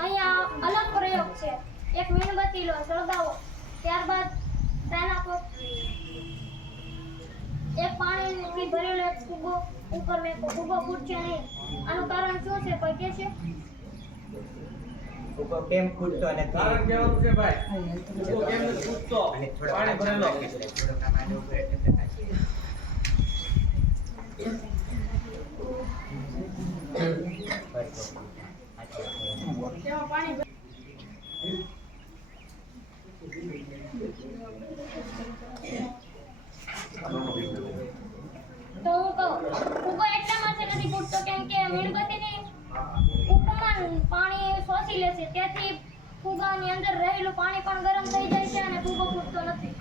અહીંયા અલગ પ્રયોગ છે. એક મીણબત્તી લો, સળગાવો, ત્યારબાદ તેના પર એક પાણીથી ભરેલો એક ફૂગો ઉપર મેકો. ફૂગો ફૂટશે નહીં. આનું કારણ શું છે? કોઈ કહે છે? ફૂગો કેમ ફૂટતો નથી? કારણ કેવું છે ભાઈ? ફૂગો કેમ નથી ફૂટતો? પાણી ભરેલો. તો હું કહું, ફૂગો એટલા માટે નથી ફૂટતો કેમ કે મીણબત્તીની ઉપમાન પાણી શોષી લેશે, તેથી ફુગાની અંદર રહેલું પાણી પણ ગરમ થઈ જાય છે અને ફૂગો ફૂટતો નથી.